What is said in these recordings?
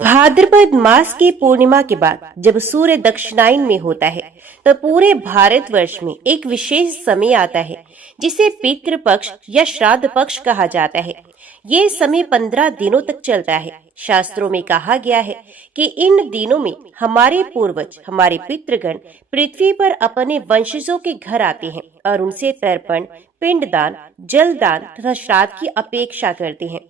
भाद्रपद मास की पूर्णिमा के बाद जब सूर्य दक्षिणायन में होता है तो पूरे भारतवर्ष में एक विशेष समय आता है जिसे पितृ पक्ष या श्राद्ध पक्ष कहा जाता है। ये समय 15 दिनों तक चलता है। शास्त्रों में कहा गया है कि इन दिनों में हमारे पूर्वज, हमारे पितृगण पृथ्वी पर अपने वंशजों के घर आते हैं और उनसे तर्पण, पिंडदान, जलदान तथा श्राद्ध की अपेक्षा करते हैं।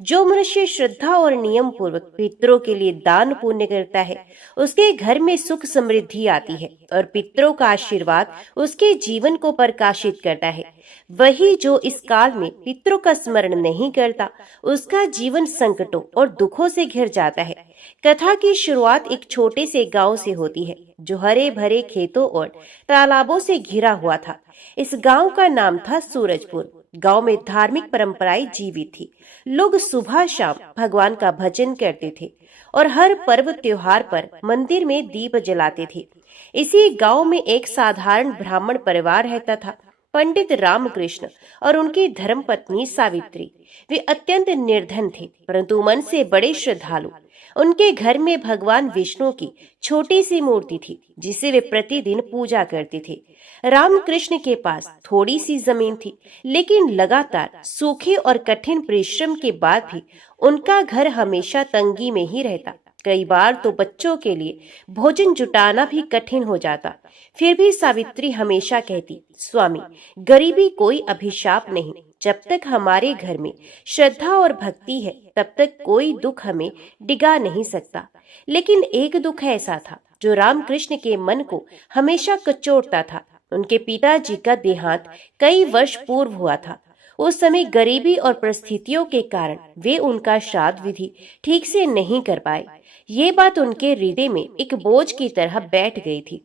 जो मनुष्य श्रद्धा और नियम पूर्वक पितरों के लिए दान पुण्य करता है, उसके घर में सुख समृद्धि आती है और पितरों का आशीर्वाद उसके जीवन को प्रकाशित करता है। वही जो इस काल में पितरों का स्मरण नहीं करता, उसका जीवन संकटों और दुखों से घिर जाता है। कथा की शुरुआत एक छोटे से गांव से होती है जो हरे भरे खेतों और तालाबों से घिरा हुआ था। इस गांव का नाम था सूरजपुर। गांव में धार्मिक परंपराएं जीवित थी। लोग सुबह शाम भगवान का भजन करते थे और हर पर्व त्योहार पर मंदिर में दीप जलाते थे। इसी गांव में एक साधारण ब्राह्मण परिवार रहता था। पंडित रामकृष्ण और उनकी धर्मपत्नी सावित्री। वे अत्यंत निर्धन थे परंतु मन से बड़े श्रद्धालु। उनके घर में भगवान विष्णु की छोटी सी मूर्ति थी जिसे वे प्रतिदिन पूजा करते थे। रामकृष्ण के पास थोड़ी सी जमीन थी, लेकिन लगातार सूखे और कठिन परिश्रम के बाद भी उनका घर हमेशा तंगी में ही रहता। कई बार तो बच्चों के लिए भोजन जुटाना भी कठिन हो जाता। फिर भी सावित्री हमेशा कहती, स्वामी, गरीबी कोई अभिशाप नहीं। जब तक हमारे घर में श्रद्धा और भक्ति है तब तक कोई दुख हमें डिगा नहीं सकता। लेकिन एक दुख ऐसा था जो रामकृष्ण के मन को हमेशा कचोटता था। उनके पिताजी का देहांत कई वर्ष पूर्व हुआ था। उस समय गरीबी और परिस्थितियों के कारण वे उनका श्राद्ध विधि ठीक से नहीं कर पाए। ये बात उनके हृदय में एक बोझ की तरह बैठ गई थी।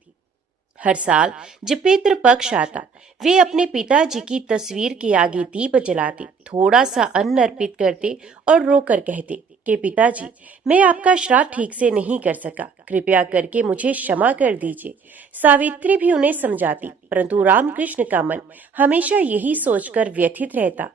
हर साल जब पितृ पक्ष आता, वे अपने पिताजी की तस्वीर के आगे दीप जलाते, थोड़ा सा अन्न अर्पित करते और रोकर कहते कि पिताजी, मैं आपका श्राद्ध ठीक से नहीं कर सका, कृपया करके मुझे क्षमा कर दीजिए। सावित्री भी उन्हें समझाती, परंतु रामकृष्ण का मन हमेशा यही सोचकर व्यथित रहता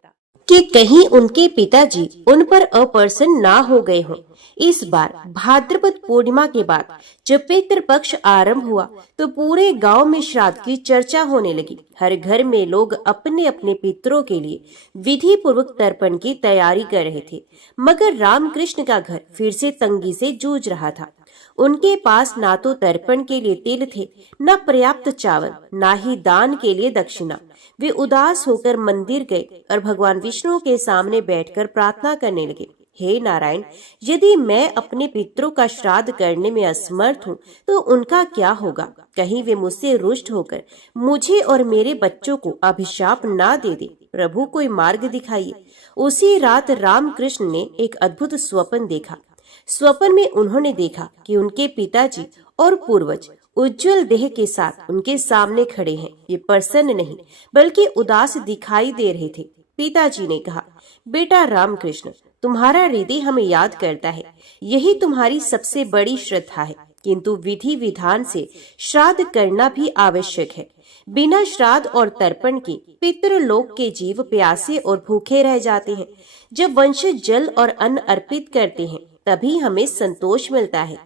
कि कहीं उनके पिताजी उन पर अप्रसन्न ना हो गए हों। इस बार भाद्रपद पूर्णिमा के बाद जब पितृपक्ष आरंभ हुआ तो पूरे गांव में श्राद्ध की चर्चा होने लगी। हर घर में लोग अपने अपने पितरों के लिए विधि पूर्वक तर्पण की तैयारी कर रहे थे। मगर रामकृष्ण का घर फिर से तंगी से जूझ रहा था। उनके पास ना तो तर्पण के लिए तिल थे, न पर्याप्त चावल, ना ही दान के लिए दक्षिणा। वे उदास होकर मंदिर गए और भगवान विष्णु के सामने बैठकर प्रार्थना करने लगे। हे नारायण, यदि मैं अपने पितरों का श्राद्ध करने में असमर्थ हूँ तो उनका क्या होगा? कहीं वे मुझसे रुष्ट होकर मुझे और मेरे बच्चों को अभिशाप ना दे दे। प्रभु, कोई मार्ग दिखाइए। उसी रात रामकृष्ण ने एक अद्भुत स्वप्न देखा। स्वप्न में उन्होंने देखा कि उनके पिताजी और पूर्वज उज्जवल देह के साथ उनके सामने खड़े हैं। ये प्रसन्न नहीं बल्कि उदास दिखाई दे रहे थे। पिताजी ने कहा, बेटा रामकृष्ण, तुम्हारा हृदय हमें याद करता है, यही तुम्हारी सबसे बड़ी श्रद्धा है। किंतु विधि विधान से श्राद्ध करना भी आवश्यक है। बिना श्राद्ध और तर्पण के पितृलोक के जीव प्यासे और भूखे रह जाते हैं। जब वंशज जल और अन्न अर्पित करते हैं तभी हमें संतोष मिलता है।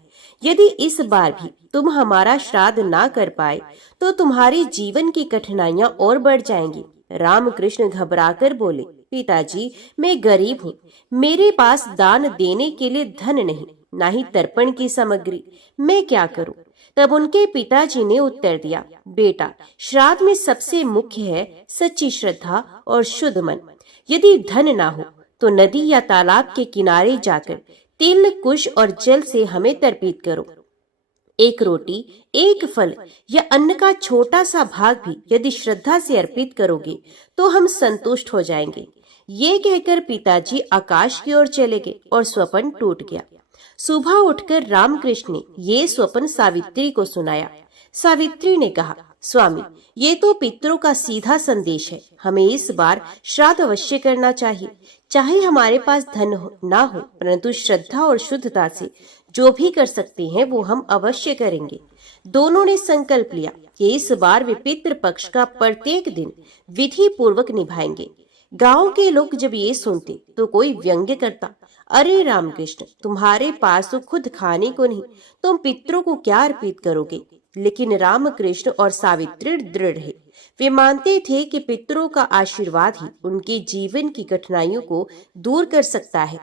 यदि इस बार भी तुम हमारा श्राद्ध ना कर पाए तो तुम्हारे जीवन की कठिनाइयां और बढ़ जाएंगी। रामकृष्ण घबराकर बोले, पिताजी, मैं गरीब हूँ, मेरे पास दान देने के लिए धन नहीं, ना ही तर्पण की सामग्री, मैं क्या करूँ? तब उनके पिताजी ने उत्तर दिया, बेटा, श्राद्ध में सबसे मुख्य है सच्ची श्रद्धा और शुद्ध मन। यदि धन ना हो तो नदी या तालाब के किनारे जाकर तिल, कुश और जल से हमें तर्पित करो। एक रोटी, एक फल या अन्न का छोटा सा भाग भी यदि श्रद्धा से अर्पित करोगे तो हम संतुष्ट हो जाएंगे। ये कहकर पिताजी आकाश की ओर चले गए और स्वप्न टूट गया। सुबह उठकर रामकृष्ण ने ये स्वप्न सावित्री को सुनाया। सावित्री ने कहा, स्वामी, ये तो पितरों का सीधा संदेश है। हमें इस बार श्राद्ध अवश्य करना चाहिए। चाहे हमारे पास धन ना हो, परंतु श्रद्धा और शुद्धता से जो भी कर सकते हैं वो हम अवश्य करेंगे। दोनों ने संकल्प लिया कि इस बार वे पितृ पक्ष का प्रत्येक दिन विधि पूर्वक निभाएंगे। गांव के लोग जब ये सुनते तो कोई व्यंग्य करता, अरे रामकृष्ण, तुम्हारे पास तो खुद खाने को नहीं, तुम पितरों को क्या अर्पित करोगे? लेकिन रामकृष्ण और सावित्री दृढ़ है। वे मानते थे कि पितरों का आशीर्वाद ही उनके जीवन की कठिनाइयों को दूर कर सकता है।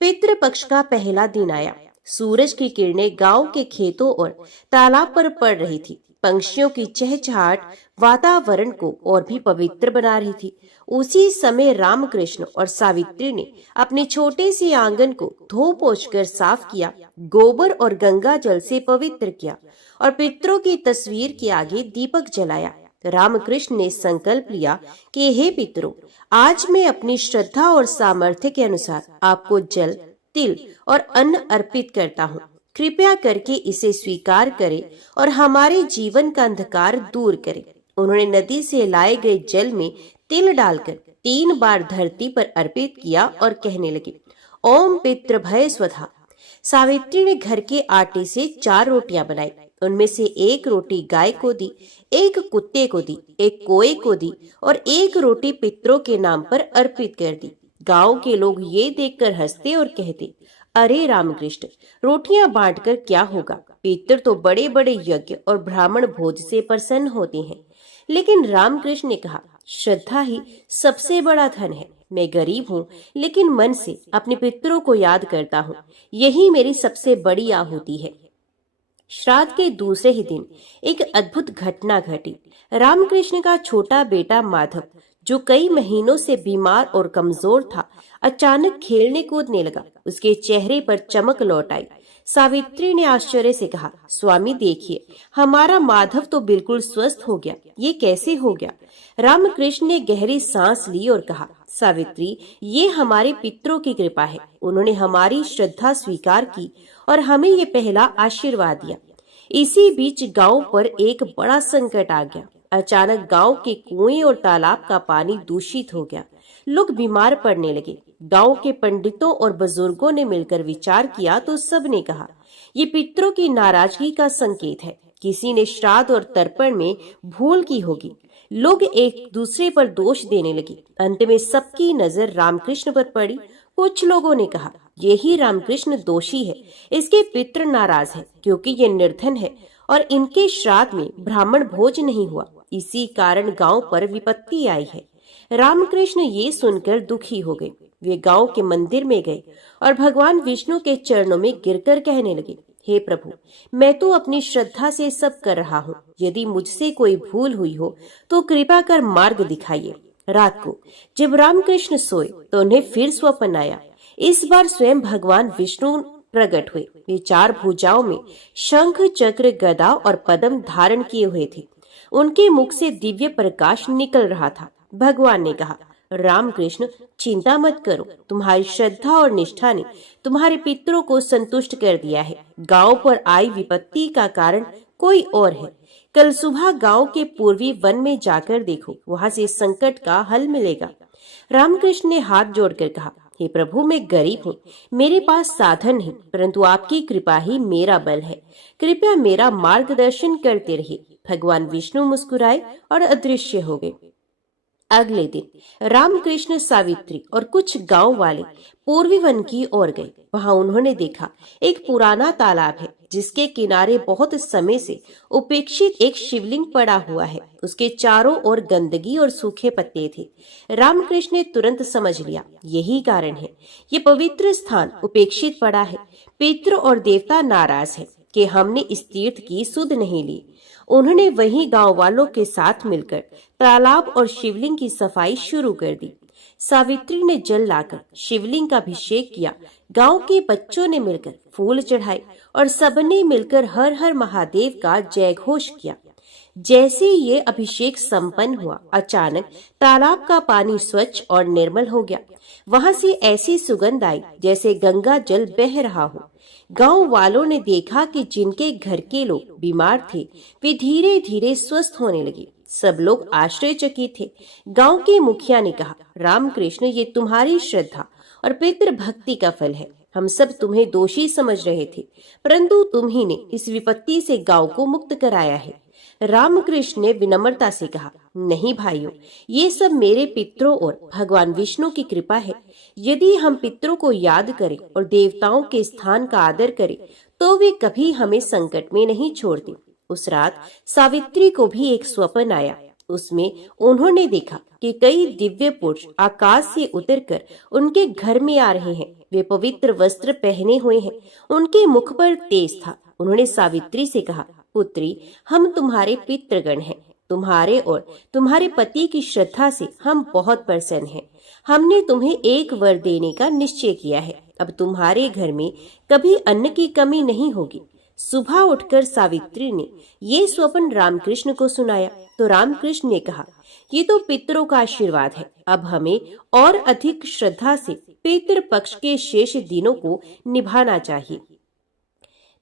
पितृ पक्ष का पहला दिन आया। सूरज की किरणें गांव के खेतों और तालाब पर पड़ रही थी। पंछियों की चहचहाट वातावरण को और भी पवित्र बना रही थी। उसी समय रामकृष्ण और सावित्री ने अपने छोटे से आंगन को धो पोंछ कर साफ किया, गोबर और गंगा जल से पवित्र किया और पितरों की तस्वीर के आगे दीपक जलाया। रामकृष्ण ने संकल्प लिया कि हे पितरों, आज मैं अपनी श्रद्धा और सामर्थ्य के अनुसार आपको जल, तिल और अन्न अर्पित करता हूँ। कृपया करके इसे स्वीकार करें और हमारे जीवन का अंधकार दूर करें। उन्होंने नदी से लाए गए जल में तिल डालकर 3 बार धरती पर अर्पित किया और कहने लगे, ओम पितृ भय स्वधा। सावित्री ने घर के आटे से 4 रोटियां बनाई। उनमें से 1 रोटी गाय को दी, 1 कुत्ते को दी, 1 कोए को दी और 1 रोटी पितरों के नाम पर अर्पित कर दी। गांव के लोग ये देखकर हंसते और कहते, अरे रामकृष्ण, रोटियां बांटकर क्या होगा? पितर तो बड़े बड़े यज्ञ और ब्राह्मण भोज से प्रसन्न होते हैं। लेकिन रामकृष्ण ने कहा, श्रद्धा ही सबसे बड़ा धन है। मैं गरीब हूँ, लेकिन मन से अपने पितरों को याद करता हूँ। यही मेरी सबसे बड़ी आहुति है। श्राद्ध के दूसरे ही दिन एक अद्भुत घटना घटी। रामकृष्ण का छोटा बेटा माधव, जो कई महीनों से बीमार और कमजोर था, अचानक खेलने कूदने लगा। उसके चेहरे पर चमक लौट आई। सावित्री ने आश्चर्य से कहा, स्वामी देखिए, हमारा माधव तो बिल्कुल स्वस्थ हो गया। ये कैसे हो गया? रामकृष्ण ने गहरी सांस ली और कहा, सावित्री, ये हमारे पितरों की कृपा है। उन्होंने हमारी श्रद्धा स्वीकार की और हमें ये पहला आशीर्वाद दिया। इसी बीच गांव पर एक बड़ा संकट आ गया। अचानक गांव के कुएं और तालाब का पानी दूषित हो गया। लोग बीमार पड़ने लगे। गांव के पंडितों और बुजुर्गों ने मिलकर विचार किया तो सब ने कहा, ये पितरों की नाराजगी का संकेत है। किसी ने श्राद्ध और तर्पण में भूल की होगी। लोग एक दूसरे पर दोष देने लगे। अंत में सबकी नजर रामकृष्ण पर पड़ी। कुछ लोगों ने कहा, यही रामकृष्ण दोषी है। इसके पितृ नाराज है क्योंकि ये निर्धन है और इनके श्राद्ध में ब्राह्मण भोज नहीं हुआ। इसी कारण गांव पर विपत्ति आई है। रामकृष्ण ये सुनकर दुखी हो गए। वे गांव के मंदिर में गए और भगवान विष्णु के चरणों में गिरकर कहने लगे, हे प्रभु, मैं तो अपनी श्रद्धा से सब कर रहा हूँ। यदि मुझसे कोई भूल हुई हो तो कृपा कर मार्ग दिखाइए। रात को जब रामकृष्ण सोए तो उन्हें फिर स्वप्न आया। इस बार स्वयं भगवान विष्णु प्रकट हुए। वे 4 भुजाओं में शंख, चक्र, गदा और पद्म धारण किए हुए थे। उनके मुख से दिव्य प्रकाश निकल रहा था। भगवान ने कहा, रामकृष्ण, चिंता मत करो। तुम्हारी श्रद्धा और निष्ठा ने तुम्हारे पितरों को संतुष्ट कर दिया है। गांव पर आई विपत्ति का कारण कोई और है। कल सुबह गांव के पूर्वी वन में जाकर देखो, वहां से संकट का हल मिलेगा। रामकृष्ण ने हाथ जोड़कर कहा, हे प्रभु, मैं गरीब हूँ, मेरे पास साधन नहीं, परंतु आपकी कृपा ही मेरा बल है। कृपया मेरा मार्गदर्शन करते रहिए। भगवान विष्णु मुस्कुराए और अदृश्य हो गए। अगले दिन रामकृष्ण, सावित्री और कुछ गांव वाले पूर्वी वन की ओर गए। वहां उन्होंने देखा एक पुराना तालाब है जिसके किनारे बहुत समय से उपेक्षित एक शिवलिंग पड़ा हुआ है। उसके चारों ओर गंदगी और सूखे पत्ते थे। रामकृष्ण ने तुरंत समझ लिया, यही कारण है ये पवित्र स्थान उपेक्षित पड़ा है। पितृ और देवता नाराज है कि हमने इस तीर्थ की सुध नहीं ली। उन्होंने वहीं गांव वालों के साथ मिलकर तालाब और शिवलिंग की सफाई शुरू कर दी। सावित्री ने जल लाकर शिवलिंग का अभिषेक किया। गांव के बच्चों ने मिलकर फूल चढ़ाए और सबने मिलकर हर हर महादेव का जय घोष किया। जैसे ये अभिषेक संपन्न हुआ, अचानक तालाब का पानी स्वच्छ और निर्मल हो गया। वहां से ऐसी सुगंध आई जैसे गंगा जल बह रहा हो। गांव वालों ने देखा कि जिनके घर के लोग बीमार थे वे धीरे धीरे स्वस्थ होने लगे। सब लोग आश्चर्यचकित थे। गांव के मुखिया ने कहा, रामकृष्ण, ये तुम्हारी श्रद्धा और पितृ भक्ति का फल है। हम सब तुम्हें दोषी समझ रहे थे, परंतु तुम्ही ने इस विपत्ति से गांव को मुक्त कराया है। रामकृष्ण ने विनम्रता से कहा, नहीं भाइयों, ये सब मेरे पितरों और भगवान विष्णु की कृपा है। यदि हम पितरों को याद करें और देवताओं के स्थान का आदर करें तो वे कभी हमें संकट में नहीं छोड़ते। उस रात सावित्री को भी एक स्वप्न आया। उसमें उन्होंने देखा कि कई दिव्य पुरुष आकाश से उतरकर उनके घर में आ रहे हैं। वे पवित्र वस्त्र पहने हुए हैं, उनके मुख पर तेज था। उन्होंने सावित्री से कहा, पुत्री, हम तुम्हारे पितृगण हैं। तुम्हारे और तुम्हारे पति की श्रद्धा से हम बहुत प्रसन्न हैं। हमने तुम्हें एक वर देने का निश्चय किया है। अब तुम्हारे घर में कभी अन्न की कमी नहीं होगी। सुबह उठकर सावित्री ने ये स्वप्न रामकृष्ण को सुनाया तो रामकृष्ण ने कहा, ये तो पितरों का आशीर्वाद है। अब हमें और अधिक श्रद्धा से पितृ पक्ष के शेष दिनों को निभाना चाहिए।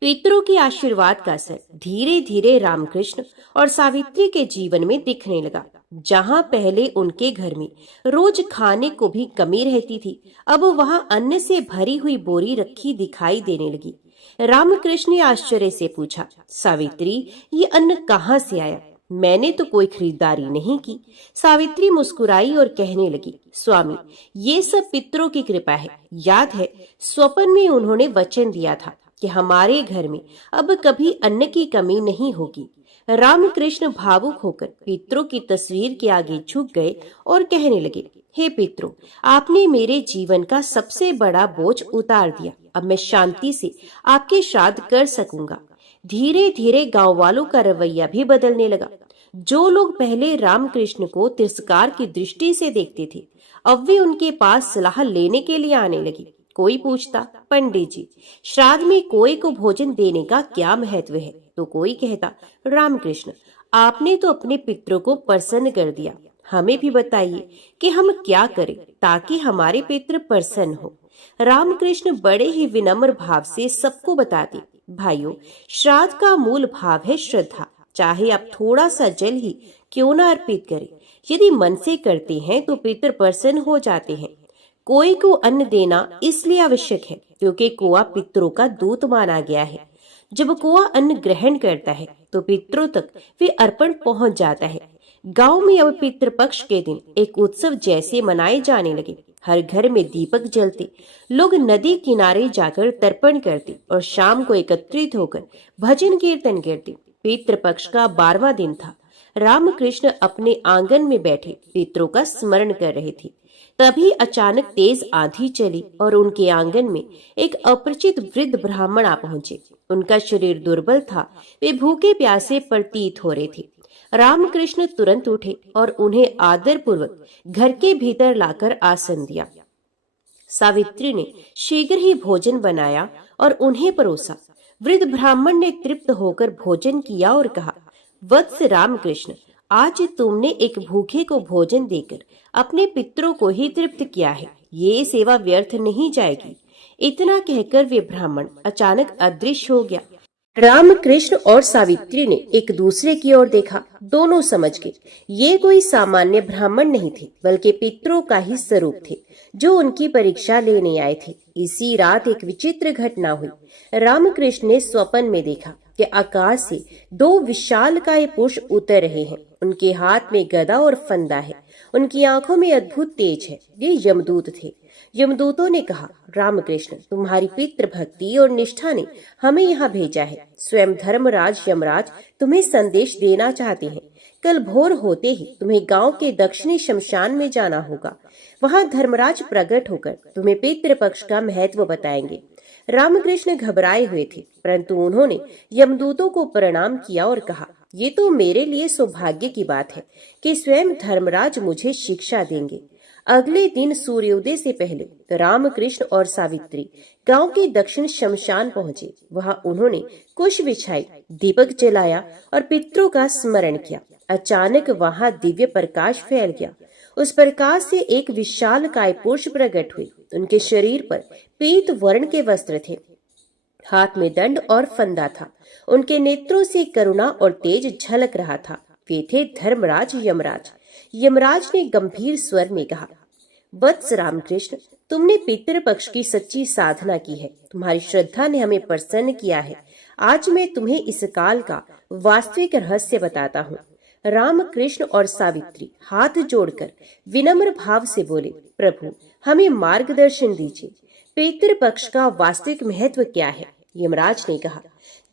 पितरों के आशीर्वाद का असर धीरे धीरे रामकृष्ण और सावित्री के जीवन में दिखने लगा। जहाँ पहले उनके घर में रोज खाने को भी कमी रहती थी, अब वहाँ अन्न से भरी हुई बोरी रखी दिखाई देने लगी। रामकृष्ण ने आश्चर्य से पूछा, सावित्री, ये अन्न कहाँ से आया? मैंने तो कोई खरीदारी नहीं की। सावित्री मुस्कुराई और कहने लगी, स्वामी, ये सब पितरों की कृपा है। याद है, स्वप्न में उन्होंने वचन दिया था कि हमारे घर में अब कभी अन्न की कमी नहीं होगी। रामकृष्ण भावुक होकर पितरों की तस्वीर के आगे झुक गए और कहने लगे, हे पितरों, आपने मेरे जीवन का सबसे बड़ा बोझ उतार दिया। अब मैं शांति से आपके श्राद्ध कर सकूंगा। धीरे धीरे गांव वालों का रवैया भी बदलने लगा। जो लोग पहले रामकृष्ण को तिरस्कार की दृष्टि से देखते थे, अब वे उनके पास सलाह लेने के लिए आने लगे। कोई पूछता, पंडित जी, श्राद्ध में कोई को भोजन देने का क्या महत्व है? तो कोई कहता, रामकृष्ण, आपने तो अपने पितरों को प्रसन्न कर दिया। हमें भी बताइए कि हम क्या करें ताकि हमारे पितृ प्रसन्न हो। रामकृष्ण बड़े ही विनम्र भाव से सबको बताते, भाइयों, श्राद्ध का मूल भाव है श्रद्धा। चाहे आप थोड़ा सा जल ही क्यों न अर्पित करें, यदि मन से करते हैं तो पितृ प्रसन्न हो जाते हैं। कोई को अन्न देना इसलिए आवश्यक है क्योंकि कोआ पितरों का दूत माना गया है। जब कोआ अन्न ग्रहण करता है तो पितरों तक वे अर्पण पहुंच जाता है। गांव में अब पितृपक्ष के दिन एक उत्सव जैसे मनाए जाने लगे। हर घर में दीपक जलते, लोग नदी किनारे जाकर तर्पण करते और शाम को एकत्रित होकर भजन कीर्तन करते। पितृपक्ष का 12वां दिन था। रामकृष्ण अपने आंगन में बैठे पितरों का स्मरण कर रहे थे। तभी अचानक तेज आंधी चली और उनके आंगन में एक अपरिचित वृद्ध ब्राह्मण आ पहुंचे। उनका शरीर दुर्बल था, वे भूखे प्यासे प्रतीत हो रहे थे। रामकृष्ण तुरंत उठे और उन्हें आदर पूर्वक घर के भीतर लाकर आसन दिया। सावित्री ने शीघ्र ही भोजन बनाया और उन्हें परोसा। वृद्ध ब्राह्मण ने तृप्त होकर भोजन किया और कहा, वत्स रामकृष्ण, आज तुमने एक भूखे को भोजन देकर अपने पितरों को ही तृप्त किया है। ये सेवा व्यर्थ नहीं जाएगी। इतना कहकर वे ब्राह्मण अचानक अदृश्य हो गया। रामकृष्ण और सावित्री ने एक दूसरे की ओर देखा। दोनों समझ गए ये कोई सामान्य ब्राह्मण नहीं थे, बल्कि पितरों का ही स्वरूप थे जो उनकी परीक्षा लेने आए थे। इसी रात एक विचित्र घटना हुई। रामकृष्ण ने स्वप्न में देखा कि आकाश से 2 विशालकाय पुरुष उतर रहे हैं। उनके हाथ में गदा और फंदा है, उनकी आंखों में अद्भुत तेज है। ये यमदूत थे। यमदूतों ने कहा, रामकृष्ण, तुम्हारी पितृ भक्ति और निष्ठा ने हमें यहाँ भेजा है। स्वयं धर्मराज यमराज तुम्हें संदेश देना चाहते हैं। कल भोर होते ही तुम्हें गांव के दक्षिणी शमशान में जाना होगा। वहाँ धर्मराज प्रकट होकर तुम्हें पितृपक्ष का महत्व बताएंगे। रामकृष्ण घबराए हुए थे, परंतु उन्होंने यमदूतों को प्रणाम किया और कहा, ये तो मेरे लिए सौभाग्य की बात है कि स्वयं धर्मराज मुझे शिक्षा देंगे। अगले दिन सूर्योदय से पहले रामकृष्ण और सावित्री गांव के दक्षिण शमशान पहुंचे। वहां उन्होंने कुश बिछाई, दीपक जलाया और पितरों का स्मरण किया। अचानक वहां दिव्य प्रकाश फैल गया। उस प्रकाश से एक विशालकाय पुरुष प्रकट हुए। उनके शरीर पर पीत वर्ण के वस्त्र थे, हाथ में दंड और फंदा था। उनके नेत्रों से करुणा और तेज झलक रहा था। वे थे धर्मराज यमराज। यमराज ने गंभीर स्वर में कहा, वत्स रामकृष्ण, तुमने पितृपक्ष की सच्ची साधना की है। तुम्हारी श्रद्धा ने हमें प्रसन्न किया है। आज मैं तुम्हें इस काल का वास्तविक रहस्य बताता हूँ। रामकृष्ण और सावित्री हाथ जोड़कर विनम्र भाव से बोले, प्रभु, हमें मार्गदर्शन दीजिए। पितृपक्ष का वास्तविक महत्व क्या है? यमराज ने कहा,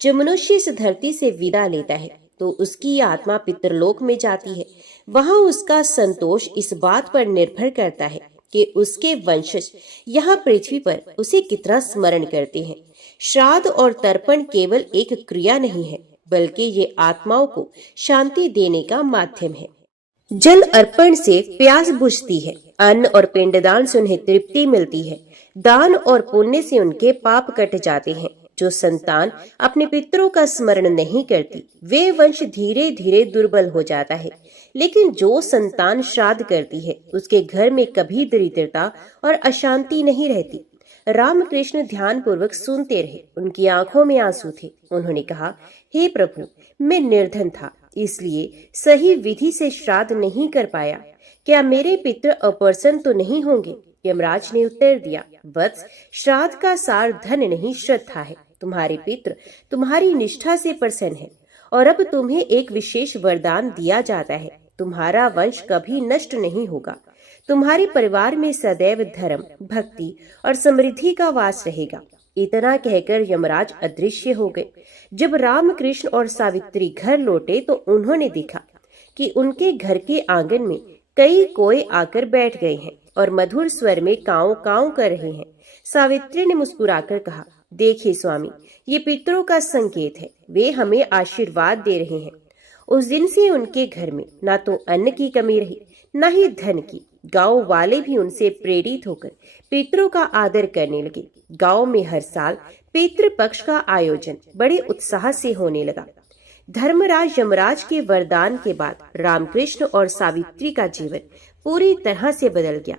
जब मनुष्य इस धरती से विदा लेता है तो उसकी आत्मा पितृलोक में जाती है। वहां उसका संतोष इस बात पर निर्भर करता है कि उसके वंशज यहाँ पृथ्वी पर उसे कितना स्मरण करते हैं। श्राद्ध और तर्पण केवल एक क्रिया नहीं है, बल्कि ये आत्माओं को शांति देने का माध्यम है। जल अर्पण से प्यास बुझती है, अन्न और पिंडदान से उन्हें तृप्ति मिलती है, दान और पुण्य से उनके पाप कट जाते हैं। जो संतान अपने पितरों का स्मरण नहीं करती, वे वंश धीरे धीरे दुर्बल हो जाता है। लेकिन जो संतान श्राद्ध करती है, उसके घर में कभी दरिद्रता और अशांति नहीं रहती। रामकृष्ण ध्यान पूर्वक सुनते रहे। उनकी आंखों में आंसू थे। उन्होंने कहा, हे प्रभु, मैं निर्धन था, इसलिए सही विधि से श्राद्ध नहीं कर पाया। क्या मेरे पितृ अप्रसन्न तो नहीं होंगे? यमराज ने उत्तर दिया, वत्स, श्राद्ध का सार धन नहीं, श्रद्धा है। तुम्हारे पितृ तुम्हारी निष्ठा से प्रसन्न है और अब तुम्हें एक विशेष वरदान दिया जाता है। तुम्हारा वंश कभी नष्ट नहीं होगा। तुम्हारे परिवार में सदैव धर्म, भक्ति और समृद्धि का वास रहेगा। इतना कहकर यमराज अदृश्य हो गए। जब रामकृष्ण और सावित्री घर लौटे तो उन्होंने देखा कि उनके घर के आंगन में कई कोए आकर बैठ गए हैं और मधुर स्वर में काऊ काऊ कर रहे हैं। सावित्री ने मुस्कुराकर कहा, देखिए स्वामी, ये पितरों का संकेत है। वे हमें आशीर्वाद दे रहे हैं। उस दिन से उनके घर में ना तो अन्न की कमी रही, न ही धन की। गांव वाले भी उनसे प्रेरित होकर पितरों का आदर करने लगे। गांव में हर साल पितृ पक्ष का आयोजन बड़े उत्साह से होने लगा। धर्मराज यमराज के वरदान के बाद रामकृष्ण और सावित्री का जीवन पूरी तरह से बदल गया।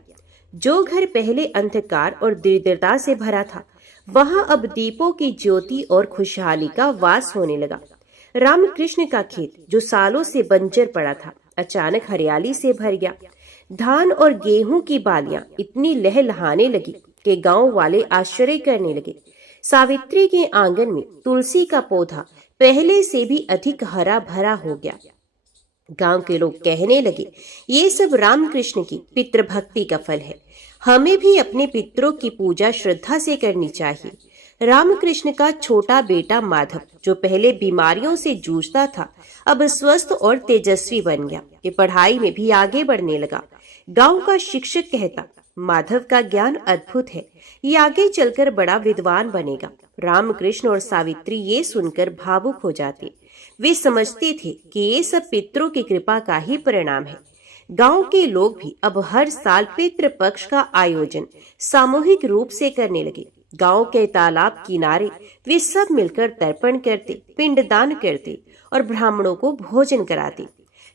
जो घर पहले अंधकार और दरिद्रता से भरा था, वहां अब दीपों की ज्योति और खुशहाली का वास होने लगा। रामकृष्ण का खेत, जो सालों से बंजर पड़ा था, अचानक हरियाली से भर गया। धान और गेहूं की बालियां इतनी लहलहाने लगी कि गांव वाले आश्चर्य करने लगे। सावित्री के आंगन में तुलसी का पौधा पहले से भी अधिक हरा भरा हो गया। गांव के लोग कहने लगे, ये सब रामकृष्ण की पितृभक्ति का फल है। हमें भी अपने पितरों की पूजा श्रद्धा से करनी चाहिए। रामकृष्ण का छोटा बेटा माधव, जो पहले बीमारियों से जूझता था, अब स्वस्थ और तेजस्वी बन गया। ये पढ़ाई में भी आगे बढ़ने लगा। गांव का शिक्षक कहता, माधव का ज्ञान अद्भुत है, ये आगे चलकर बड़ा विद्वान बनेगा। रामकृष्ण और सावित्री ये सुनकर भावुक हो जाते। वे समझते थे कि ये सब पितरों की कृपा का ही परिणाम है। गांव के लोग भी अब हर साल पितृ पक्ष का आयोजन सामूहिक रूप से करने लगे। गांव के तालाब किनारे वे सब मिलकर तर्पण करते, पिंडदान करते और ब्राह्मणों को भोजन कराते।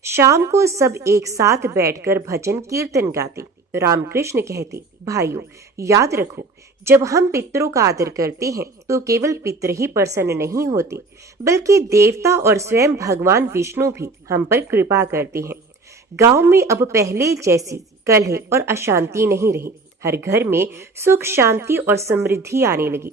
शाम को सब एक साथ बैठकर भजन कीर्तन गाते। रामकृष्ण कहते, भाइयों, याद रखो, जब हम पितरों का आदर करते हैं तो केवल पितर ही प्रसन्न नहीं होते, बल्कि देवता और स्वयं भगवान विष्णु भी हम पर कृपा करते हैं। गांव में अब पहले जैसी कलह और अशांति नहीं रही। हर घर में सुख, शांति और समृद्धि आने लगी।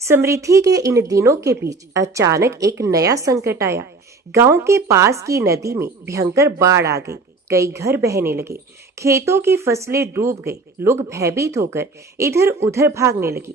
समृद्धि के इन दिनों के बीच अचानक एक नया संकट आया। गांव के पास की नदी में भयंकर बाढ़ आ गई। कई घर बहने लगे, खेतों की फसलें डूब गई। लोग भयभीत होकर इधर उधर भागने लगे।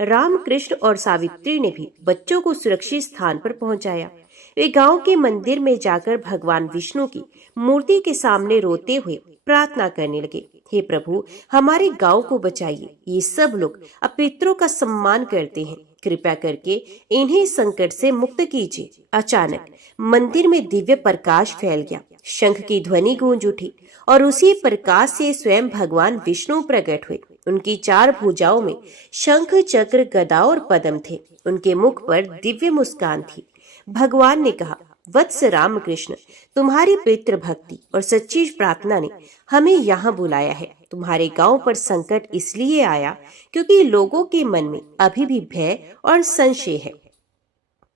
रामकृष्ण और सावित्री ने भी बच्चों को सुरक्षित स्थान पर पहुंचाया। वे गांव के मंदिर में जाकर भगवान विष्णु की मूर्ति के सामने रोते हुए प्रार्थना करने लगे, हे प्रभु, हमारे गांव को बचाइए। ये सब लोग अब पितरों का सम्मान करते हैं, कृपया करके इन्हें संकट से मुक्त कीजिए। अचानक मंदिर में दिव्य प्रकाश फैल गया। शंख की ध्वनि गूंज उठी और उसी प्रकाश से स्वयं भगवान विष्णु प्रकट हुए। उनकी 4 भुजाओं में शंख, चक्र, गदा और पद्म थे। उनके मुख पर दिव्य मुस्कान थी। भगवान ने कहा, वत्स रामकृष्ण, तुम्हारी पितृ भक्ति और सच्ची प्रार्थना ने हमें यहाँ बुलाया है। तुम्हारे गांव पर संकट इसलिए आया क्योंकि लोगों के मन में अभी भी भय और संशय है,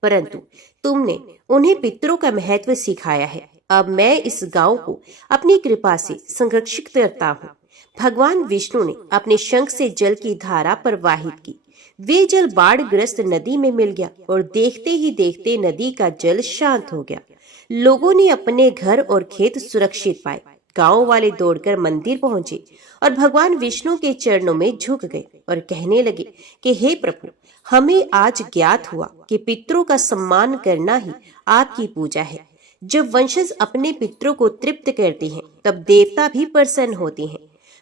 परंतु तुमने उन्हें पितरों का महत्व सिखाया है। अब मैं इस गांव को अपनी कृपा से संरक्षित करता हूँ। भगवान विष्णु ने अपने शंख से जल की धारा प्रवाहित की। वे जल बाढ़ ग्रस्त नदी में मिल गया और देखते ही देखते नदी का जल शांत हो गया। लोगों ने अपने घर और खेत सुरक्षित पाए। गांव वाले दौड़कर मंदिर पहुंचे और भगवान विष्णु के चरणों में झुक गए और कहने लगे कि हे प्रभु, हमें आज ज्ञात हुआ कि पितरों का सम्मान करना ही आपकी पूजा है। जब वंशज अपने पितरों को तृप्त करते हैं तब देवता भी प्रसन्न होते हैं।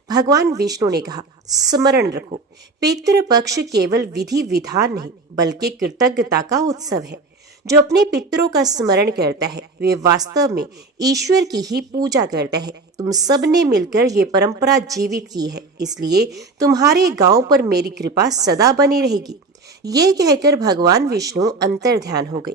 भगवान विष्णु ने कहा, स्मरण रखो, पितृ पक्ष केवल विधि विधान नहीं बल्कि कृतज्ञता का उत्सव है। जो अपने पितरों का स्मरण करता है वे वास्तव में ईश्वर की ही पूजा करता है। तुम सब ने मिलकर ये परंपरा जीवित की है, इसलिए तुम्हारे गांव पर मेरी कृपा सदा बनी रहेगी। ये कहकर भगवान विष्णु अंतर्ध्यान हो गए।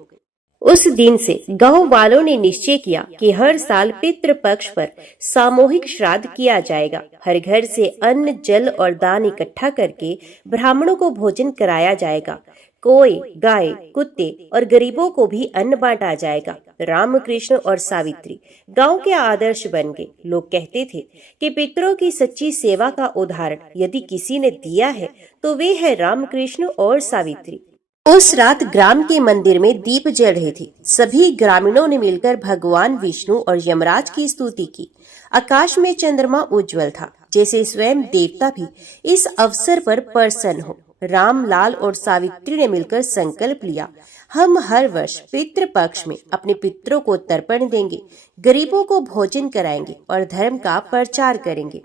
उस दिन से गांव वालों ने निश्चय किया कि हर साल पितृ पक्ष पर सामूहिक श्राद्ध किया जाएगा। हर घर से अन्न, जल और दान इकट्ठा करके ब्राह्मणों को भोजन कराया जाएगा। कोई, गाय, कुत्ते और गरीबों को भी अन्न बांटा जाएगा। रामकृष्ण और सावित्री गांव के आदर्श बन गए। लोग कहते थे कि पितरों की सच्ची सेवा का उदाहरण यदि किसी ने दिया है तो वे है रामकृष्ण और सावित्री। उस रात ग्राम के मंदिर में दीप जल रहे थे। सभी ग्रामीणों ने मिलकर भगवान विष्णु और यमराज की स्तुति की। आकाश में चंद्रमा उज्जवल था, जैसे स्वयं देवता भी इस अवसर पर प्रसन्न हो। रामलाल और सावित्री ने मिलकर संकल्प लिया, हम हर वर्ष पितृ पक्ष में अपने पितरों को तर्पण देंगे, गरीबों को भोजन कराएंगे और धर्म का प्रचार करेंगे।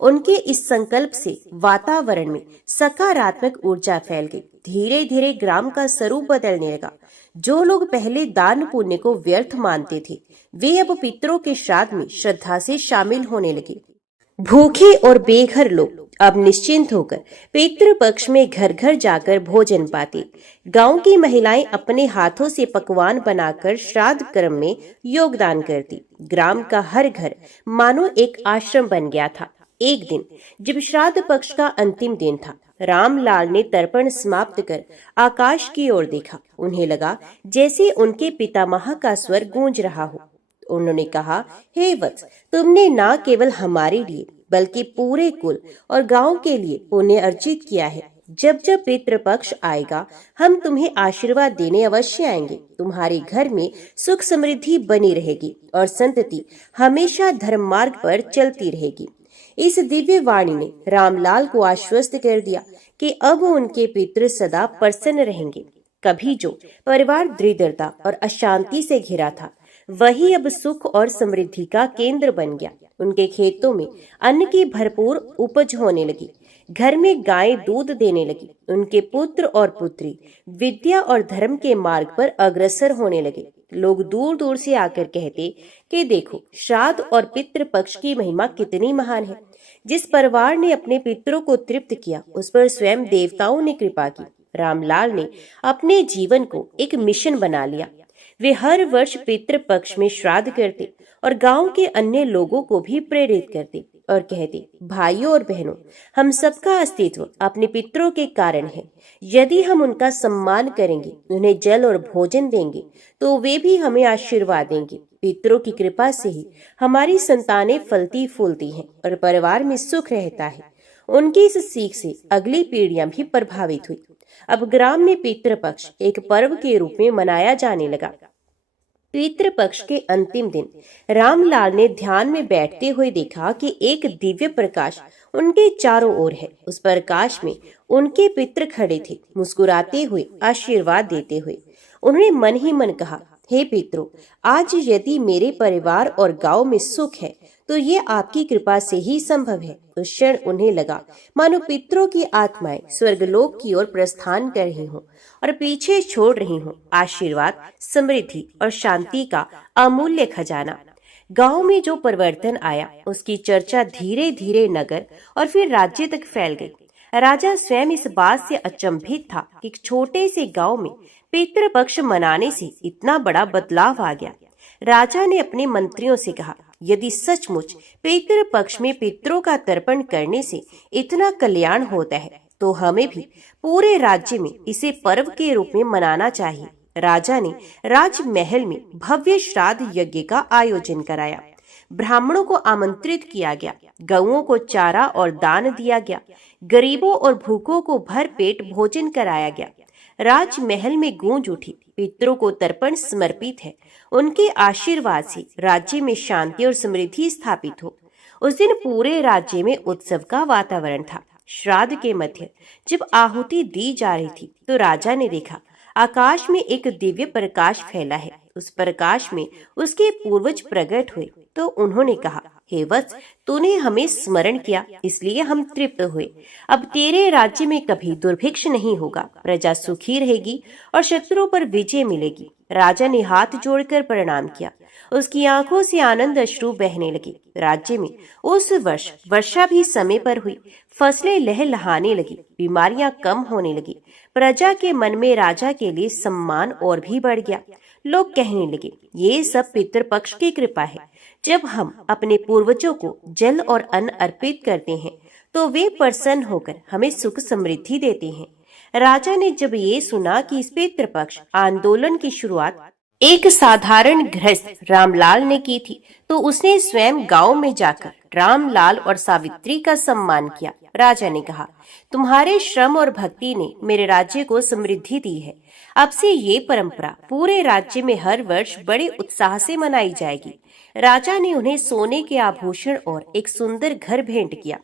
उनके इस संकल्प से वातावरण में सकारात्मक ऊर्जा फैल गई। धीरे धीरे ग्राम का स्वरूप बदलने लगा। जो लोग पहले दान पुण्य को व्यर्थ मानते थे वे अब पितरों के श्राद्ध में श्रद्धा से शामिल होने लगे। भूखे और बेघर लोग अब निश्चिंत होकर पितृ पक्ष में घर घर जाकर भोजन पाते। गांव की महिलाएं अपने हाथों से पकवान बनाकर श्राद्ध कर्म में योगदान करती। ग्राम का हर घर मानो एक आश्रम बन गया था। एक दिन जब श्राद्ध पक्ष का अंतिम दिन था, रामलाल ने तर्पण समाप्त कर आकाश की ओर देखा। उन्हें लगा जैसे उनके पितामह का स्वर गूंज रहा हो। उन्होंने कहा, हे वत्स, तुमने न केवल हमारे लिए बल्कि पूरे कुल और गांव के लिए पुण्य अर्जित किया है। जब जब पितृपक्ष आएगा हम तुम्हें आशीर्वाद देने अवश्य आएंगे। तुम्हारे घर में सुख समृद्धि बनी रहेगी और संतति हमेशा धर्म मार्ग पर चलती रहेगी। इस दिव्य वाणी ने रामलाल को आश्वस्त कर दिया कि अब उनके पितृ सदा प्रसन्न रहेंगे। कभी जो परिवार दरिद्रता और अशांति से घिरा था वही अब सुख और समृद्धि का केंद्र बन गया। उनके खेतों में अन्न की भरपूर उपज होने लगी। घर में गायें दूध देने लगी। उनके पुत्र और पुत्री विद्या और धर्म के मार्ग पर अग्रसर होने लगे। लोग दूर दूर से आकर कहते कि देखो, श्राद्ध और पितृ पक्ष की महिमा कितनी महान है। जिस परिवार ने अपने पितरों को तृप्त किया उस पर स्वयं देवताओं ने कृपा की। रामलाल ने अपने जीवन को एक मिशन बना लिया। वे हर वर्ष पितृ पक्ष में श्राद्ध करते और गांव के अन्य लोगों को भी प्रेरित करते और कहते, भाइयों और बहनों, हम सबका अस्तित्व अपने पितरों के कारण है। यदि हम उनका सम्मान करेंगे, उन्हें जल और भोजन देंगे तो वे भी हमें आशीर्वाद देंगे। पितरों की कृपा से ही हमारी संतानें फलती फूलती हैं और परिवार में सुख रहता है। उनकी इस सीख से अगली पीढ़ियां भी प्रभावित हुई। अब ग्राम में पितृपक्ष एक पर्व के रूप में मनाया जाने लगा। पितृपक्ष के अंतिम दिन रामलाल ने ध्यान में बैठते हुए देखा कि एक दिव्य प्रकाश उनके चारों ओर है। उस प्रकाश में उनके पितृ खड़े थे, मुस्कुराते हुए, आशीर्वाद देते हुए। उन्होंने मन ही मन कहा, हे पितरों, आज यदि मेरे परिवार और गांव में सुख है तो ये आपकी कृपा से ही संभव है। उस क्षण उन्हें लगा मानो पितरों की आत्माएं स्वर्गलोक की ओर प्रस्थान कर रही हों और पीछे छोड़ रही हों आशीर्वाद, समृद्धि और शांति का अमूल्य खजाना। गांव में जो परिवर्तन आया उसकी चर्चा धीरे धीरे नगर और फिर राज्य तक फैल गई। राजा स्वयं इस बात से अचंभित था कि छोटे से गांव में पितृपक्ष मनाने से इतना बड़ा बदलाव आ गया। राजा ने अपने मंत्रियों से कहा, यदि सचमुच पितृपक्ष में पितरों का तर्पण करने से इतना कल्याण होता है तो हमें भी पूरे राज्य में इसे पर्व के रूप में मनाना चाहिए। राजा ने राजमहल में भव्य श्राद्ध यज्ञ का आयोजन कराया। ब्राह्मणों को आमंत्रित किया गया, गऊओं को चारा और दान दिया गया, गरीबों और भूखों को भर पेट भोजन कराया गया। राजमहल में गूंज उठी, पितरों को तर्पण समर्पित है, उनके आशीर्वाद से राज्य में शांति और समृद्धि स्थापित हो। उस दिन पूरे राज्य में उत्सव का वातावरण था। श्राद्ध के मध्य जब आहुति दी जा रही थी तो राजा ने देखा आकाश में एक दिव्य प्रकाश फैला है। उस प्रकाश में उसके पूर्वज प्रकट हुए तो उन्होंने कहा, हे वत्स, तूने हमें स्मरण किया, इसलिए हम तृप्त हुए। अब तेरे राज्य में कभी दुर्भिक्ष नहीं होगा, प्रजा सुखी रहेगी और शत्रुओं पर विजय मिलेगी। राजा ने हाथ जोड़कर प्रणाम किया। उसकी आंखों से आनंद अश्रु बहने लगे। राज्य में उस वर्ष वर्षा भी समय पर हुई, फसलें लहलहाने लगी, बीमारियां कम होने लगी। प्रजा के मन में राजा के लिए सम्मान और भी बढ़ गया। लोग कहने लगे, ये सब पितृपक्ष की कृपा है। जब हम अपने पूर्वजों को जल और अन्न अर्पित करते हैं तो वे प्रसन्न होकर हमें सुख समृद्धि देते हैं। राजा ने जब ये सुना कि इस पितृपक्ष आंदोलन की शुरुआत एक साधारण गृहस्थ रामलाल ने की थी तो उसने स्वयं गांव में जाकर रामलाल और सावित्री का सम्मान किया। राजा ने कहा, तुम्हारे श्रम और भक्ति ने मेरे राज्य को समृद्धि दी है। अब से ये परंपरा पूरे राज्य में हर वर्ष बड़े उत्साह से मनाई जाएगी। राजा ने उन्हें सोने के आभूषण और एक सुंदर घर भेंट किया।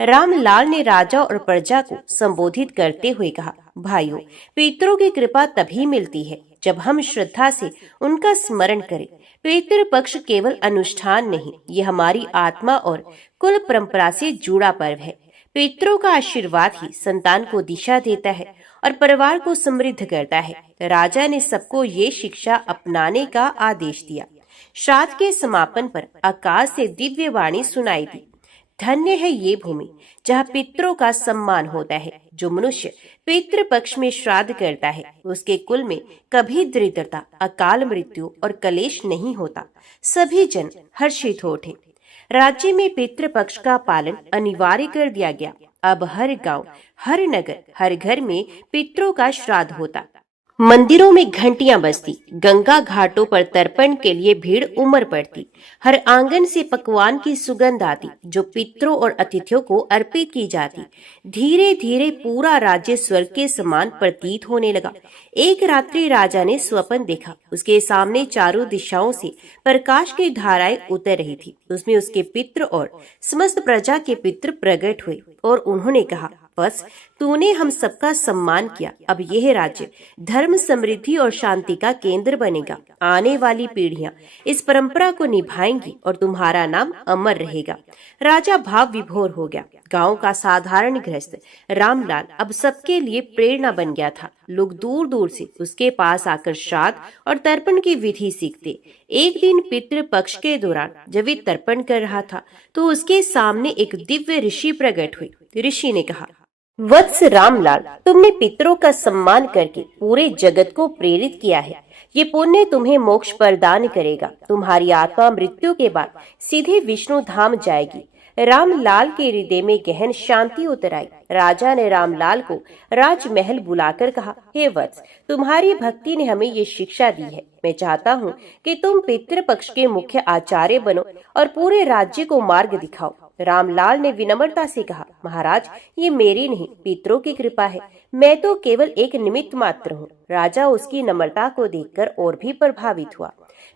रामलाल ने राजा और प्रजा को संबोधित करते हुए कहा, भाइयों, पितरों की कृपा तभी मिलती है जब हम श्रद्धा से उनका स्मरण करें। पितृपक्ष केवल अनुष्ठान नहीं, ये हमारी आत्मा और कुल परंपरा से जुड़ा पर्व है। पितरों का आशीर्वाद ही संतान को दिशा देता है और परिवार को समृद्ध करता है। राजा ने सबको ये शिक्षा अपनाने का आदेश दिया। श्राद्ध के समापन पर आकाश से दिव्य वाणी सुनाई दी, धन्य है ये भूमि जहाँ पितरों का सम्मान होता है। जो मनुष्य पितृपक्ष में श्राद्ध करता है उसके कुल में कभी दरिद्रता, अकाल मृत्यु और कलेश नहीं होता। सभी जन हर्षित हो उठे। राज्य में पितृपक्ष का पालन अनिवार्य कर दिया गया। अब हर गांव, हर नगर, हर घर में पितरों का श्राद्ध होता। मंदिरों में घंटियां बजती, गंगा घाटों पर तर्पण के लिए भीड़ उमड़ पड़ती। हर आंगन से पकवान की सुगंध आती जो पितरों और अतिथियों को अर्पित की जाती। धीरे धीरे पूरा राज्य स्वर्ग के समान प्रतीत होने लगा। एक रात्रि राजा ने स्वप्न देखा। उसके सामने चारों दिशाओं से प्रकाश की धाराएं उतर रही थी। उसमें उसके पितृ और समस्त प्रजा के पितृ प्रकट हुए और उन्होंने कहा, बस तूने हम सबका सम्मान किया। अब यह राज्य धर्म, समृद्धि और शांति का केंद्र बनेगा। आने वाली पीढ़ियां इस परंपरा को निभाएंगी और तुम्हारा नाम अमर रहेगा। राजा भाव विभोर हो गया। गांव का साधारण गृहस्थ रामलाल अब सबके लिए प्रेरणा बन गया था। लोग दूर दूर से उसके पास आकर श्राद्ध और तर्पण की विधि सीखते। एक दिन पितृपक्ष के दौरान जब वे तर्पण कर रहा था तो उसके सामने एक दिव्य ऋषि प्रकट हुए। ऋषि ने कहा, वत्स रामलाल, तुमने पितरों का सम्मान करके पूरे जगत को प्रेरित किया है। ये पुण्य तुम्हें मोक्ष प्रदान करेगा। तुम्हारी आत्मा मृत्यु के बाद सीधे विष्णु धाम जाएगी। रामलाल के हृदय में गहन शांति उतर आई। राजा ने रामलाल को राजमहल बुलाकर कहा, हे वत्स, तुम्हारी भक्ति ने हमें ये शिक्षा दी है। मैं चाहता हूँ कि तुम पितृपक्ष के मुख्य आचार्य बनो और पूरे राज्य को मार्ग दिखाओ। रामलाल ने विनम्रता से कहा, महाराज, ये मेरी नहीं, पितरों की कृपा है। मैं तो केवल एक निमित्त मात्र हूँ। राजा उसकी नम्रता को देखकर और भी प्रभावित हुआ।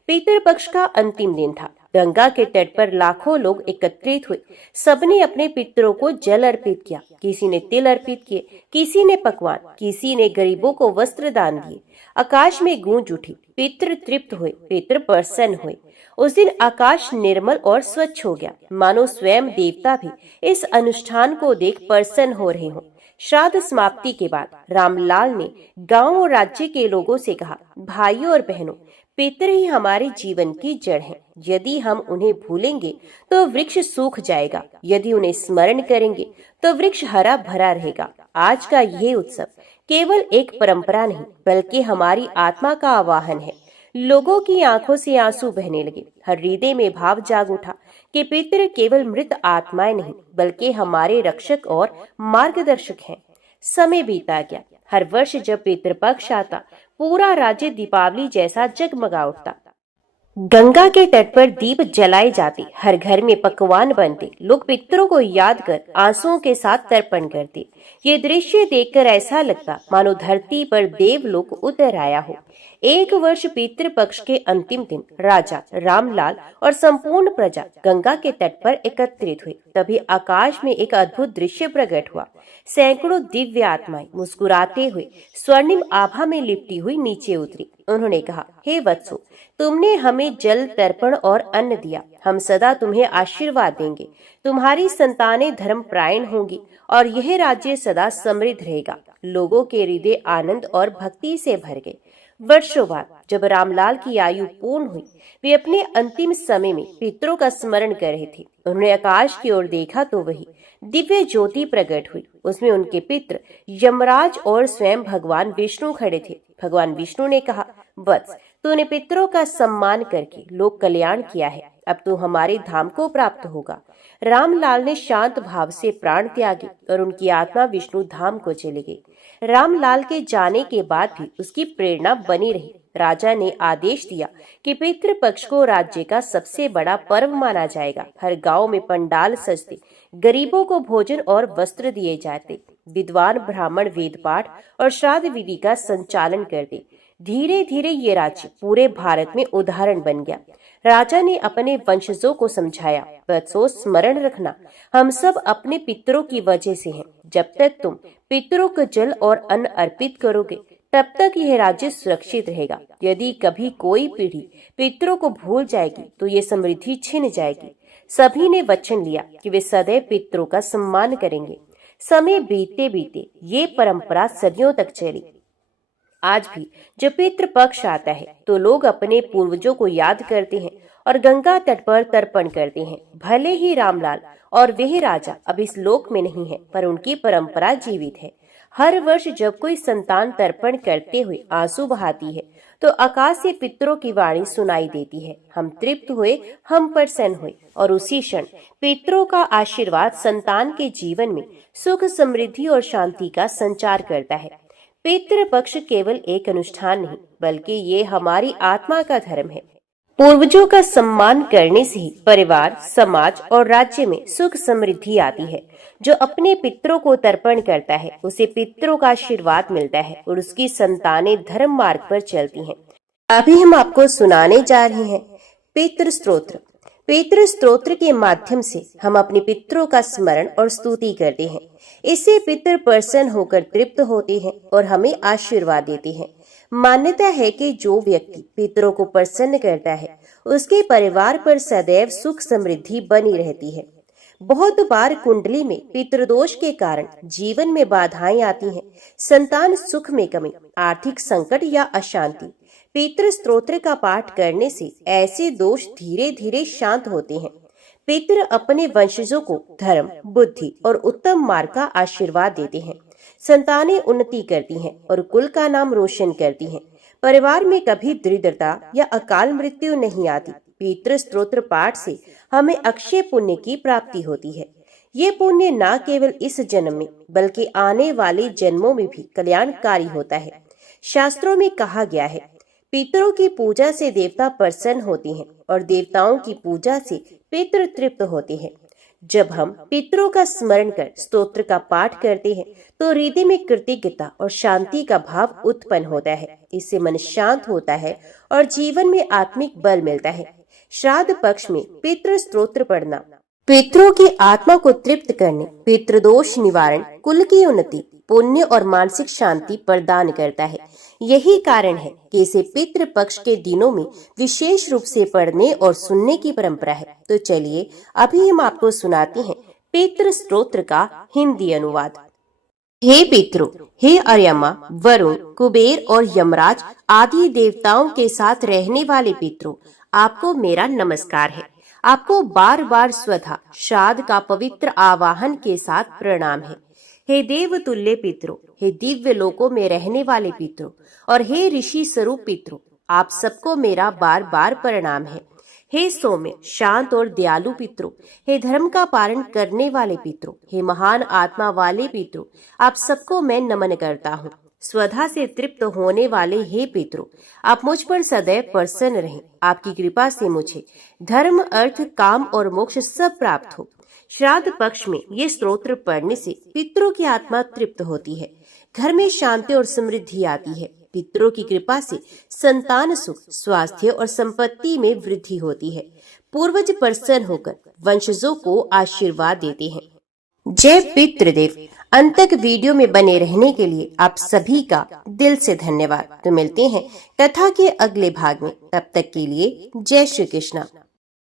पितृपक्ष का अंतिम दिन था। गंगा के तट पर लाखों लोग एकत्रित हुए। सबने अपने पितरों को जल अर्पित किया। किसी ने तिल अर्पित किए, किसी ने पकवान, किसी ने गरीबों को वस्त्र दान दिए। आकाश में गूंज उठी, पितृ तृप्त हुए, पितृ प्रसन्न हुए। उस दिन आकाश निर्मल और स्वच्छ हो गया, मानो स्वयं देवता भी इस अनुष्ठान को देख प्रसन्न हो रहे हों। श्राद्ध समाप्ति के बाद रामलाल ने गांव और राज्य के लोगों से कहा, भाइयों और बहनों, पितृ ही हमारे जीवन की जड़ हैं। यदि हम उन्हें भूलेंगे तो वृक्ष सूख जाएगा, यदि उन्हें स्मरण करेंगे तो वृक्ष हरा भरा रहेगा। आज का यह उत्सव केवल एक परंपरा नहीं बल्कि हमारी आत्मा का आवाहन है। लोगों की आंखों से आंसू बहने लगे। हर हृदय में भाव जाग उठा कि पितृ केवल मृत आत्माएं नहीं बल्कि हमारे रक्षक और मार्गदर्शक हैं। समय बीता गया। हर वर्ष जब पितृपक्ष आता पूरा राज्य दीपावली जैसा जगमगा उठता। गंगा के तट पर दीप जलाए जाते, हर घर में पकवान बनते, लोग पितरों को याद कर आंसुओं के साथ तर्पण करते। ये दृश्य देखकर ऐसा लगता मानो धरती पर देवलोक उतर आया हो। एक वर्ष पितृपक्ष के अंतिम दिन राजा रामलाल और संपूर्ण प्रजा गंगा के तट पर एकत्रित हुई। तभी आकाश में एक अद्भुत दृश्य प्रकट हुआ। सैकड़ों दिव्य आत्माएं मुस्कुराते हुए स्वर्णिम आभा में लिपटी हुई नीचे उतरी। उन्होंने कहा, हे वत्सो, तुमने हमें जल तर्पण और अन्न दिया। हम सदा तुम्हें आशीर्वाद देंगे। तुम्हारी संतानें धर्मपरायण होंगी और यह राज्य सदा समृद्ध रहेगा। लोगों के हृदय आनंद और भक्ति से भर गए। वर्षों बाद जब रामलाल की आयु पूर्ण हुई, वे अपने अंतिम समय में पितरों का स्मरण कर रहे थे। उन्होंने आकाश की ओर देखा तो वही दिव्य ज्योति प्रकट हुई। उसमें उनके पितर यमराज और स्वयं भगवान विष्णु खड़े थे। भगवान विष्णु ने कहा, वत्स, तूने पितरों का सम्मान करके लोक कल्याण किया है। अब तू हमारे धाम को प्राप्त होगा। रामलाल ने शांत भाव से प्राण त्यागे और उनकी आत्मा विष्णु धाम को चली गई। रामलाल के जाने के बाद भी उसकी प्रेरणा बनी रही। राजा ने आदेश दिया कि पितृपक्ष को राज्य का सबसे बड़ा पर्व माना जाएगा। हर गांव में पंडाल सजते, गरीबों को भोजन और वस्त्र दिए जाते, विद्वान ब्राह्मण वेद पाठ और श्राद्ध विधि का संचालन करते। धीरे धीरे ये राज्य पूरे भारत में उदाहरण बन गया। राजा ने अपने वंशजों को समझाया, वत्सो, स्मरण रखना, हम सब अपने पितरों की वजह से हैं। जब तक तुम पितरों को जल और अन्न अर्पित करोगे, तब तक यह राज्य सुरक्षित रहेगा। यदि कभी कोई पीढ़ी पितरों को भूल जाएगी तो ये समृद्धि छिन जाएगी। सभी ने वचन लिया कि वे सदैव पितरों का सम्मान करेंगे। समय बीतते बीते ये परंपरा सदियों तक चली। आज भी जब पितृपक्ष आता है तो लोग अपने पूर्वजों को याद करते हैं और गंगा तट पर तर्पण करते हैं। भले ही रामलाल और वह राजा अब इस लोक में नहीं है, पर उनकी परंपरा जीवित है। हर वर्ष जब कोई संतान तर्पण करते हुए आंसू बहाती है तो आकाश से पितरों की वाणी सुनाई देती है, हम तृप्त हुए, हम प्रसन्न हुए। और उसी क्षण पितरों का आशीर्वाद संतान के जीवन में सुख, समृद्धि और शांति का संचार करता है। पितृपक्ष केवल एक अनुष्ठान नहीं, बल्कि ये हमारी आत्मा का धर्म है। पूर्वजों का सम्मान करने से ही परिवार, समाज और राज्य में सुख समृद्धि आती है। जो अपने पितरों को तर्पण करता है, उसे पितरों का आशीर्वाद मिलता है और उसकी संतानें धर्म मार्ग पर चलती हैं। अभी हम आपको सुनाने जा रहे हैं पितृ स्तोत्र। पितृ स्तोत्र के माध्यम से हम अपने पितरों का स्मरण और स्तुति करते हैं। इससे पितर प्रसन्न होकर तृप्त होते हैं और हमें आशीर्वाद देते हैं। मान्यता है कि जो व्यक्ति पितरों को प्रसन्न करता है, उसके परिवार पर सदैव सुख समृद्धि बनी रहती है। बहुत बार कुंडली में पितृदोष के कारण जीवन में बाधाएं आती हैं। संतान सुख में कमी, आर्थिक संकट या अशांति। पितृ स्तोत्र का पाठ करने से ऐसे दोष धीरे धीरे शांत होते हैं। पितृ अपने वंशजों को धर्म, बुद्धि और उत्तम मार्ग का आशीर्वाद देते हैं। संतानें उन्नति करती हैं और कुल का नाम रोशन करती हैं। परिवार में कभी दरिद्रता या अकाल मृत्यु नहीं आती। पितृ स्तोत्र पाठ से हमें अक्षय पुण्य की प्राप्ति होती है। ये पुण्य न केवल इस जन्म में बल्कि आने वाले जन्मों में भी कल्याणकारी होता है। शास्त्रों में कहा गया है, पितरों की पूजा से देवता प्रसन्न होते हैं और देवताओं की पूजा से पितृ तृप्त होते हैं। जब हम पितरों का स्मरण कर स्तोत्र का पाठ करते हैं तो हृदय में कृतज्ञता और शांति का भाव उत्पन्न होता है। इससे मन शांत होता है और जीवन में आत्मिक बल मिलता है। श्राद्ध पक्ष में पितृ स्तोत्र पढ़ना पितरों की आत्मा को तृप्त करने, पितृदोष निवारण, कुल की उन्नति, पुण्य और मानसिक शांति प्रदान करता है। यही कारण है कि इसे पितृ पक्ष के दिनों में विशेष रूप से पढ़ने और सुनने की परंपरा है। तो चलिए अभी हम आपको सुनाते हैं पितृ स्तोत्र का हिंदी अनुवाद। हे पितरों, हे अर्यमा, वरुण, कुबेर और यमराज आदि देवताओं के साथ रहने वाले पितरों, आपको मेरा नमस्कार है। आपको बार बार स्वधा श्राद्ध का पवित्र आवाहन के साथ प्रणाम है। हे देव तुल्य पितरों, हे दिव्य लोकों में रहने वाले पितरों और हे ऋषि स्वरूप पितरों, आप सबको मेरा बार बार प्रणाम है। हे सौम्य, शांत और दयालु पितरों, हे धर्म का पालन करने वाले पितरों, हे महान आत्मा वाले पितरों, आप सबको मैं नमन करता हूँ। स्वधा से तृप्त होने वाले हे पितरों, आप मुझ पर सदैव प्रसन्न रहें। आपकी कृपा से मुझे धर्म, अर्थ, काम और मोक्ष सब प्राप्त हो। श्राद्ध पक्ष में ये स्तोत्र पढ़ने से पितरों की आत्मा तृप्त होती है, घर में शांति और समृद्धि आती है। पितरों की कृपा से संतान सुख, स्वास्थ्य और संपत्ति में वृद्धि होती है। पूर्वज प्रसन्न होकर वंशजों को आशीर्वाद देते हैं। जय पितृदेव। अंत तक वीडियो में बने रहने के लिए आप सभी का दिल से धन्यवाद। तो मिलते हैं कथा के अगले भाग में, तब तक के लिए जय श्री कृष्णा।